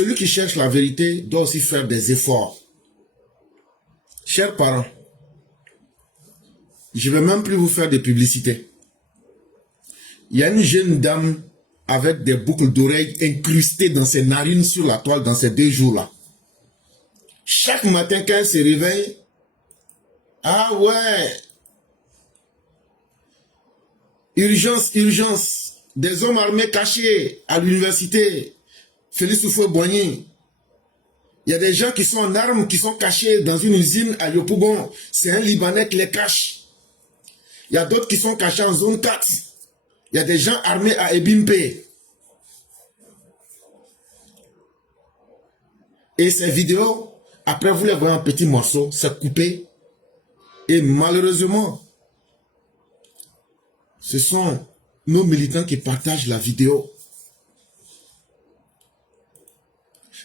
celui qui cherche la vérité doit aussi faire des efforts. Chers parents, je ne vais même plus vous faire de publicité. Il y a une jeune dame avec des boucles d'oreilles incrustées dans ses narines sur la toile dans ces 2 jours-là. Chaque matin quand elle se réveille, ah ouais, urgence, urgence, des hommes armés cachés à l'université, Félix Houphouët-Boigny. Il y a des gens qui sont en armes, qui sont cachés dans une usine à Yopougon. C'est un Libanais qui les cache. Il y a d'autres qui sont cachés en zone 4. Il y a des gens armés à Ebimpe. Et ces vidéos, après vous les voyez en petits morceaux, c'est coupé. Et malheureusement, ce sont nos militants qui partagent la vidéo.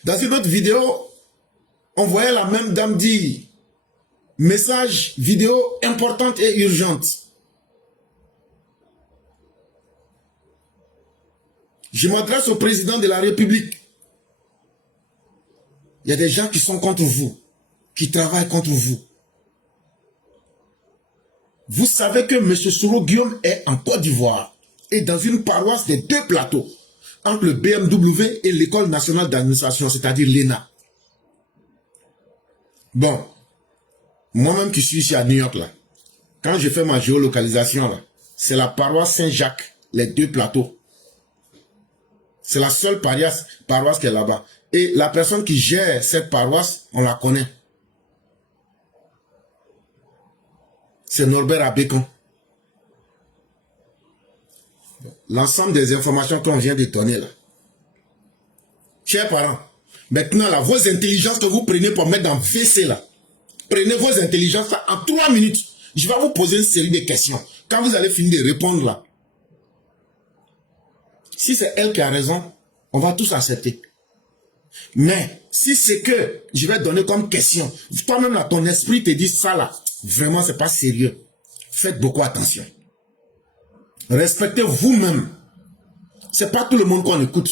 Dans une autre vidéo, on voyait la même dame dire « Message vidéo importante et urgente ». Je m'adresse au président de la République. Il y a des gens qui sont contre vous, qui travaillent contre vous. Vous savez que M. Soro Guillaume est en Côte d'Ivoire et dans une paroisse des 2 plateaux, entre le BMW et l'École nationale d'administration, c'est-à-dire l'ENA. Bon, moi-même qui suis ici à New York, là, quand je fais ma géolocalisation, là, c'est la paroisse Saint-Jacques, les 2 plateaux. C'est la seule paroisse qui est là-bas. Et la personne qui gère cette paroisse, on la connaît. C'est Norbert Abécon. L'ensemble des informations qu'on vient de donner là. Chers parents, maintenant là, vos intelligences que vous prenez pour mettre dans VC là, prenez vos intelligences là, en 3 minutes. Je vais vous poser une série de questions. Quand vous allez finir de répondre là, si c'est elle qui a raison, on va tous accepter. Mais si c'est que je vais donner comme question, toi-même là, ton esprit te dit ça là, vraiment c'est pas sérieux. Faites beaucoup attention. Respectez vous-même. C'est pas tout le monde qu'on écoute.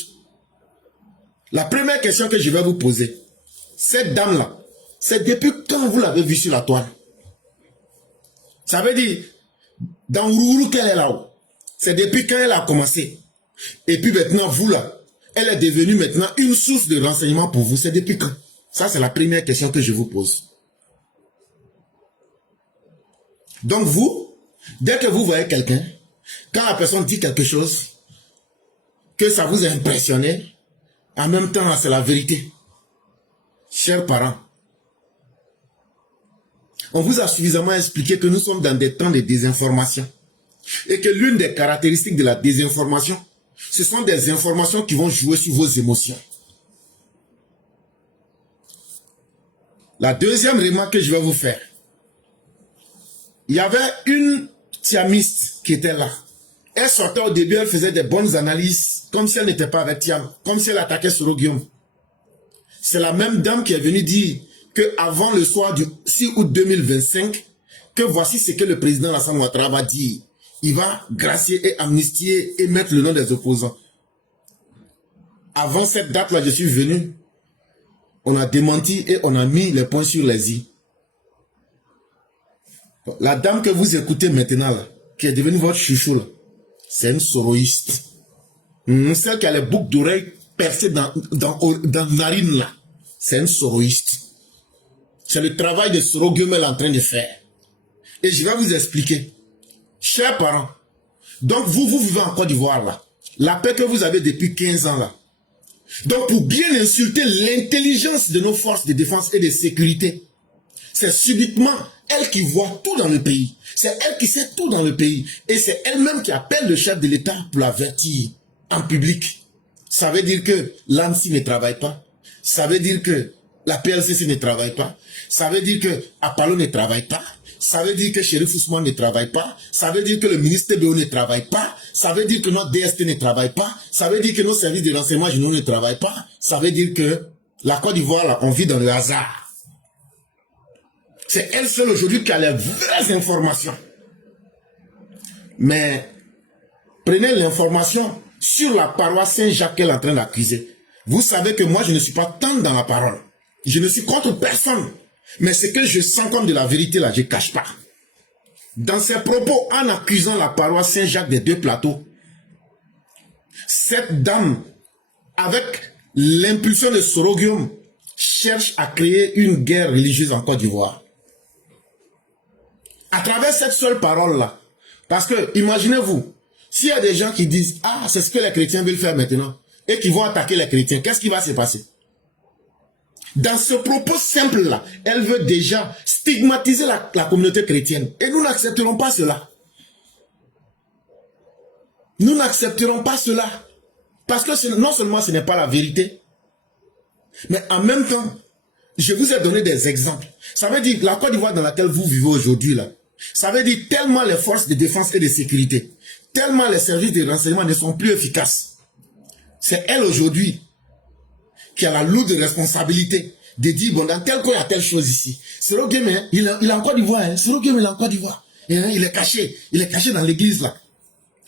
La première question que je vais vous poser, cette dame là, c'est depuis quand vous l'avez vue sur la toile? Ça veut dire, dans Ourourou qu'elle est là-haut, c'est depuis quand elle a commencé. Et puis maintenant, vous là, elle est devenue maintenant une source de renseignement pour vous. C'est depuis quand? Ça, c'est la première question que je vous pose. Donc vous, dès que vous voyez quelqu'un, quand la personne dit quelque chose, que ça vous a impressionné, en même temps, c'est la vérité. Chers parents, on vous a suffisamment expliqué que nous sommes dans des temps de désinformation. Et que l'une des caractéristiques de la désinformation, ce sont des informations qui vont jouer sur vos émotions. La deuxième remarque que je vais vous faire. Il y avait une Thiamiste qui était là. Elle sortait au début, elle faisait des bonnes analyses, comme si elle n'était pas avec Thiam, comme si elle attaquait Soro Guillaume. C'est la même dame qui est venue dire qu'avant le soir du 6 août 2025, que voici ce que le président Alassane Ouattara va dire. Il va gracier et amnistier et mettre le nom des opposants. Avant cette date-là, je suis venu. On a démenti et on a mis les points sur les i. La dame que vous écoutez maintenant, là, qui est devenue votre chouchou, c'est une soroïste. Celle qui a les boucles d'oreilles percées dans la narine, là, c'est une soroïste. C'est le travail de Soro Guillaume en train de faire. Et je vais vous expliquer. Chers parents, donc vous vivez en Côte d'Ivoire là. La paix que vous avez depuis 15 ans là. Donc pour bien insulter l'intelligence de nos forces de défense et de sécurité, c'est subitement elle qui voit tout dans le pays. C'est elle qui sait tout dans le pays. Et c'est elle-même qui appelle le chef de l'État pour l'avertir en public. Ça veut dire que l'ANSI ne travaille pas. Ça veut dire que la PLCC ne travaille pas. Ça veut dire que Apollo ne travaille pas. Ça veut dire que Chérif Ousmane ne travaille pas. Ça veut dire que le ministère de l'eau ne travaille pas. Ça veut dire que notre DST ne travaille pas. Ça veut dire que nos services de renseignement généraux ne travaillent pas. Ça veut dire que la Côte d'Ivoire, là, on vit dans le hasard. C'est elle seule aujourd'hui qui a les vraies informations. Mais prenez l'information sur la paroisse Saint-Jacques qu'elle est en train d'accuser. Vous savez que moi, je ne suis pas tant dans la parole. Je ne suis contre personne. Mais ce que je sens comme de la vérité, là, je ne cache pas. Dans ses propos, en accusant la paroisse Saint-Jacques des Deux Plateaux, cette dame, avec l'impulsion de Soroguium, cherche à créer une guerre religieuse en Côte d'Ivoire. À travers cette seule parole-là. Parce que, imaginez-vous, s'il y a des gens qui disent, ah, c'est ce que les chrétiens veulent faire maintenant, et qui vont attaquer les chrétiens, qu'est-ce qui va se passer? Dans ce propos simple-là, elle veut déjà stigmatiser la communauté chrétienne. Et nous n'accepterons pas cela. Nous n'accepterons pas cela. Parce que non seulement ce n'est pas la vérité, mais en même temps, je vous ai donné des exemples. Ça veut dire que la Côte d'Ivoire dans laquelle vous vivez aujourd'hui, là, ça veut dire tellement les forces de défense et de sécurité, tellement les services de renseignement ne sont plus efficaces. C'est elle aujourd'hui qui a la lourde responsabilité de dire, bon, dans tel coin, il y a telle chose ici. Soroguium, hein, il est en Côte d'Ivoire. Hein. Soroguium, il est en Côte d'Ivoire. Hein, il est caché. Il est caché dans l'église, là.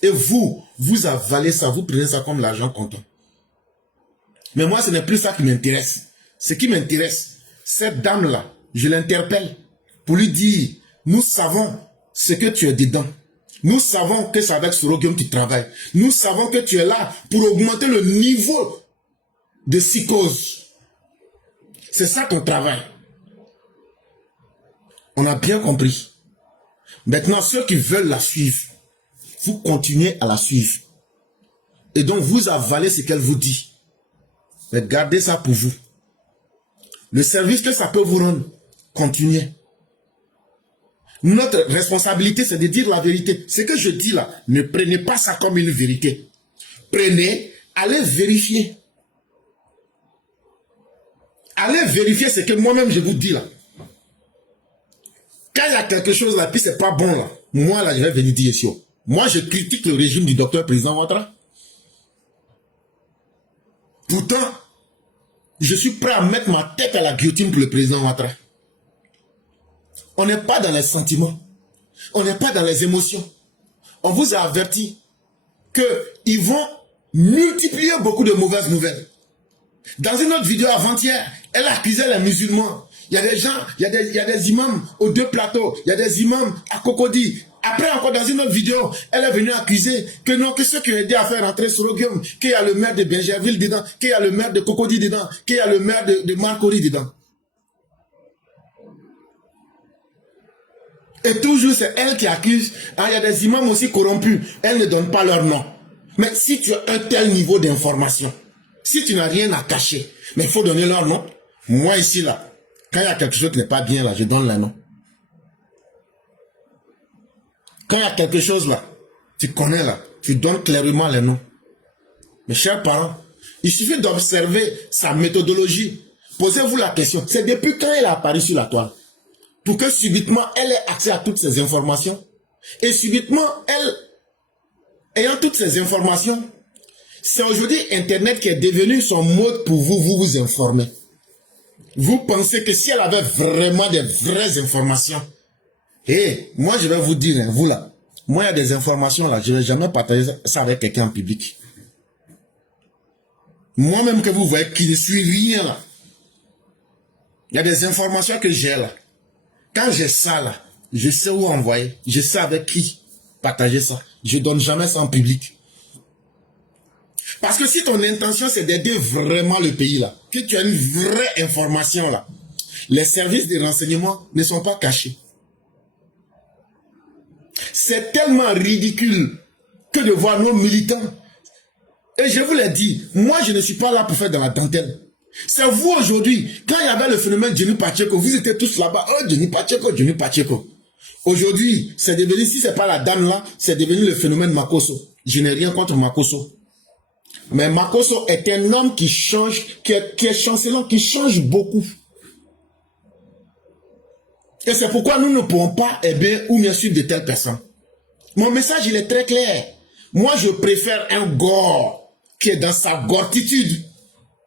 Et vous avalez ça, vous prenez ça comme l'argent comptant. Mais moi, ce n'est plus ça qui m'intéresse. Ce qui m'intéresse, cette dame-là, je l'interpelle pour lui dire, nous savons ce que tu es dedans. Nous savons que c'est avec Soroguium que tu travailles. Nous savons que tu es là pour augmenter le niveau de psychose. C'est ça ton travail. On a bien compris. Maintenant, ceux qui veulent la suivre, vous continuez à la suivre. Et donc, vous avalez ce qu'elle vous dit. Mais gardez ça pour vous. Le service que ça peut vous rendre, continuez. Notre responsabilité, c'est de dire la vérité. Ce que je dis là, ne prenez pas ça comme une vérité. Prenez, allez vérifier. Allez vérifier ce que moi-même je vous dis là. Quand il y a quelque chose là, puis c'est pas bon là, moi là, je vais venir dire ici. Moi, je critique le régime du docteur président Ouattara. Pourtant, je suis prêt à mettre ma tête à la guillotine pour le président Ouattara. On n'est pas dans les sentiments. On n'est pas dans les émotions. On vous a averti qu'ils vont multiplier beaucoup de mauvaises nouvelles. Dans une autre vidéo avant-hier, elle accusait les musulmans. Il y a des gens, il y a des imams aux Deux Plateaux, il y a des imams à Cocody. Après encore dans une autre vidéo, elle est venue accuser que non, que ceux qui ont aidé à faire rentrer Soroguium, qu'il y a le maire de Bingerville dedans, qu'il y a le maire de Cocody dedans, qu'il y a le maire de Marcory dedans. Et toujours c'est elle qui accuse. Ah, il y a des imams aussi corrompus. Elle ne donne pas leur nom. Mais si tu as un tel niveau d'information, si tu n'as rien à cacher, mais il faut donner leur nom. Moi ici là, quand il y a quelque chose qui n'est pas bien là, je donne le nom. Quand il y a quelque chose là, tu connais là, tu donnes clairement les noms. Mes chers parents, il suffit d'observer sa méthodologie. Posez-vous la question, c'est depuis quand elle a apparu sur la toile? Pour que subitement, elle ait accès à toutes ces informations. Et subitement, elle, ayant toutes ces informations, c'est aujourd'hui Internet qui est devenu son mode pour vous informer. Vous pensez que si elle avait vraiment des vraies informations, moi je vais vous dire, hein, vous là, moi il y a des informations là, je ne vais jamais partager ça avec quelqu'un en public. Moi-même que vous voyez qui ne suis rien là, il y a des informations que j'ai là. Quand j'ai ça là, je sais où envoyer, je sais avec qui partager ça. Je ne donne jamais ça en public. Parce que si ton intention c'est d'aider vraiment le pays là, que tu as une vraie information là, les services de renseignement ne sont pas cachés. C'est tellement ridicule que de voir nos militants. Et je vous l'ai dit, moi je ne suis pas là pour faire de la dentelle. C'est vous aujourd'hui, quand il y avait le phénomène Johnny Pacheco, vous étiez tous là-bas, oh Johnny Pacheco, Johnny Pacheco. Aujourd'hui, c'est devenu, si c'est pas la dame là, c'est devenu le phénomène Makosso. Je n'ai rien contre Makosso. Mais Makosso est un homme qui change, qui est chancelant, qui change beaucoup. Et c'est pourquoi nous ne pouvons pas aider ou bien suivre de telles personnes. Mon message, il est très clair. Moi, je préfère un gore qui est dans sa gortitude.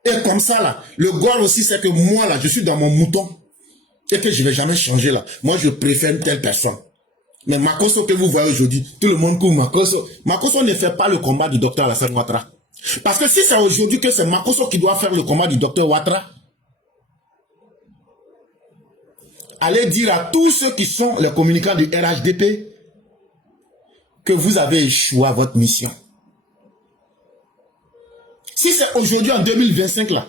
Et comme ça, là, le gore aussi, c'est que moi, là, je suis dans mon mouton. Et que je ne vais jamais changer, là. Moi, je préfère une telle personne. Mais Makosso que vous voyez aujourd'hui, tout le monde court Makosso. Makosso ne fait pas le combat du docteur Alassane Ouattara. Parce que si c'est aujourd'hui que c'est Makosso qui doit faire le combat du docteur Ouattara, allez dire à tous ceux qui sont les communicants du RHDP que vous avez échoué à votre mission. Si c'est aujourd'hui en 2025 là,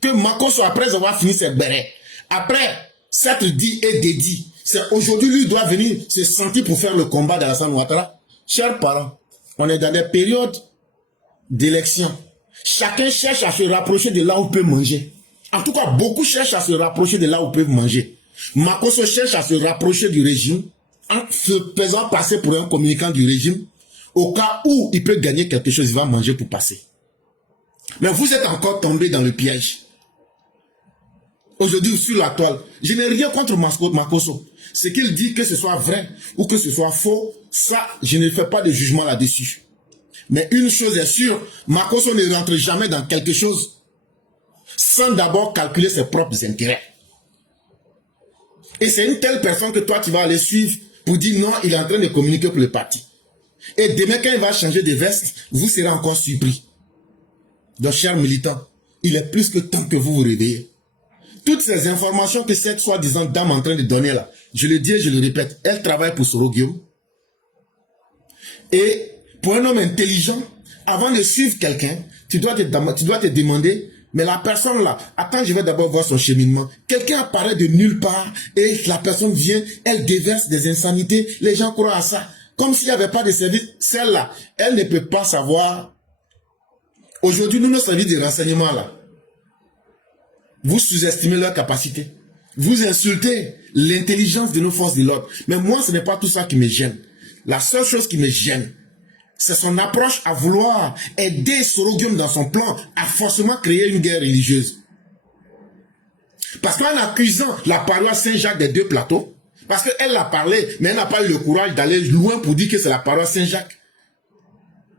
que Makosso, après avoir fini ses bérets, après s'être dit et dédié, c'est aujourd'hui lui doit venir se sentir pour faire le combat d'Alassane Ouattara. Chers parents, on est dans des périodes d'élection. Chacun cherche à se rapprocher de là où il peut manger. En tout cas, beaucoup cherchent à se rapprocher de là où ils peuvent manger. Makosso cherche à se rapprocher du régime en se faisant passer pour un communicant du régime. Au cas où il peut gagner quelque chose, il va manger pour passer. Mais vous êtes encore tombé dans le piège. Aujourd'hui, sur la toile, je n'ai rien contre Makosso. Ce qu'il dit, que ce soit vrai ou que ce soit faux, ça, je ne fais pas de jugement là-dessus. Mais une chose est sûre, Makosso ne rentre jamais dans quelque chose sans d'abord calculer ses propres intérêts. Et c'est une telle personne que toi, tu vas aller suivre pour dire non, il est en train de communiquer pour le parti. Et demain, quand il va changer de veste, vous serez encore surpris. Donc, chers militants, il est plus que temps que vous vous réveillez. Toutes ces informations que cette soi-disant dame est en train de donner là, je le dis et je le répète, elle travaille pour Soro Guillaume. Et pour un homme intelligent, avant de suivre quelqu'un, tu dois te demander, mais la personne là, attends, je vais d'abord voir son cheminement. Quelqu'un apparaît de nulle part et la personne vient, elle déverse des insanités, les gens croient à ça. Comme s'il n'y avait pas de service. Celle-là, elle ne peut pas savoir. Aujourd'hui, nous, nos services de renseignement là, vous sous-estimez leur capacité. Vous insultez l'intelligence de nos forces de l'ordre. Mais moi, ce n'est pas tout ça qui me gêne. La seule chose qui me gêne, c'est son approche à vouloir aider Soro Guillaume dans son plan à forcément créer une guerre religieuse. Parce qu'en accusant la paroisse Saint-Jacques des deux plateaux, parce qu'elle l'a parlé, mais elle n'a pas eu le courage d'aller loin pour dire que c'est la paroisse Saint-Jacques.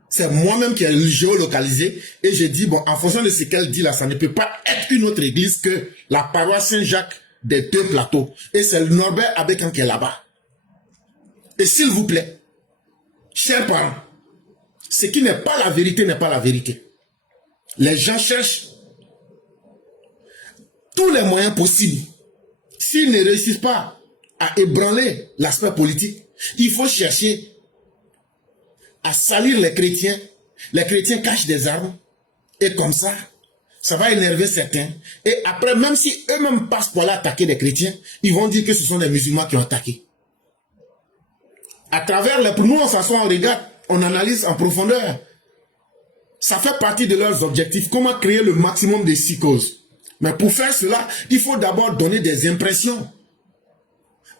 C'est moi-même qui ai géolocalisé et j'ai dit, bon, en fonction de ce qu'elle dit là, ça ne peut pas être une autre église que la paroisse Saint-Jacques des deux plateaux. Et c'est le Norbert Abékan qui est là-bas. Et s'il vous plaît, chers parents, ce qui n'est pas la vérité n'est pas la vérité. Les gens cherchent tous les moyens possibles. S'ils ne réussissent pas à ébranler l'aspect politique, il faut chercher à salir les chrétiens. Les chrétiens cachent des armes. Et comme ça, ça va énerver certains. Et après, même si eux-mêmes passent pour aller attaquer des chrétiens, ils vont dire que ce sont des musulmans qui ont attaqué. À travers les... Pour nous, on s'assoit, on regarde, on analyse en profondeur. Ça fait partie de leurs objectifs. Comment créer le maximum de psychose. Mais pour faire cela, il faut d'abord donner des impressions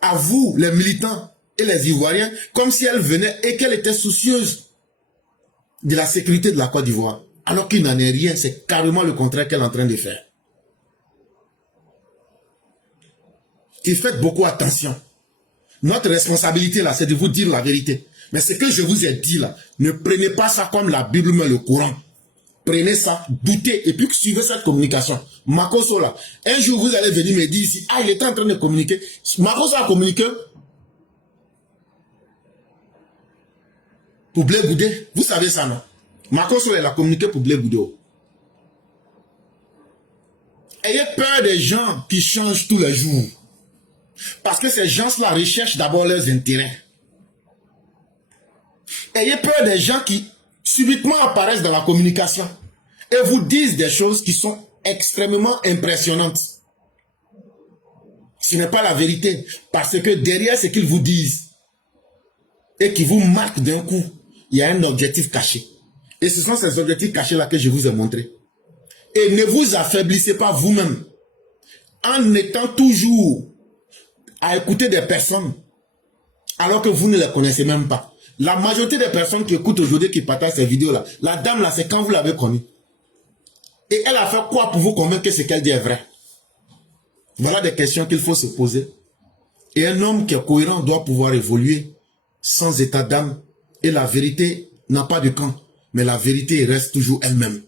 à vous, les militants et les Ivoiriens, comme si elle venait et qu'elle était soucieuse de la sécurité de la Côte d'Ivoire. Alors qu'il n'en est rien, c'est carrément le contraire qu'elle est en train de faire. Et faites beaucoup attention. Notre responsabilité là, c'est de vous dire la vérité. Mais ce que je vous ai dit là, ne prenez pas ça comme la Bible mais le Coran. Prenez ça, doutez et puis suivez cette communication. Makosso là, un jour vous allez venir me dire ici, ah il était en train de communiquer. Makosso a communiqué pour Blé Goudé. Vous savez ça non? Makosso elle a communiqué pour Blé Goudé. Ayez peur des gens qui changent tous les jours. Parce que ces gens-là recherchent d'abord leurs intérêts. Ayez peur des gens qui subitement apparaissent dans la communication et vous disent des choses qui sont extrêmement impressionnantes. Ce n'est pas la vérité. Parce que derrière ce qu'ils vous disent et qui vous marquent d'un coup, il y a un objectif caché. Et ce sont ces objectifs cachés-là que je vous ai montrés. Et ne vous affaiblissez pas vous-même en étant toujours à écouter des personnes alors que vous ne les connaissez même pas. La majorité des personnes qui écoutent aujourd'hui, qui partagent ces vidéos-là, la dame là, c'est quand vous l'avez connue. Et elle a fait quoi pour vous convaincre que ce qu'elle dit est vrai? Voilà des questions qu'il faut se poser. Et un homme qui est cohérent doit pouvoir évoluer sans état d'âme. Et la vérité n'a pas de camp, mais la vérité reste toujours elle-même.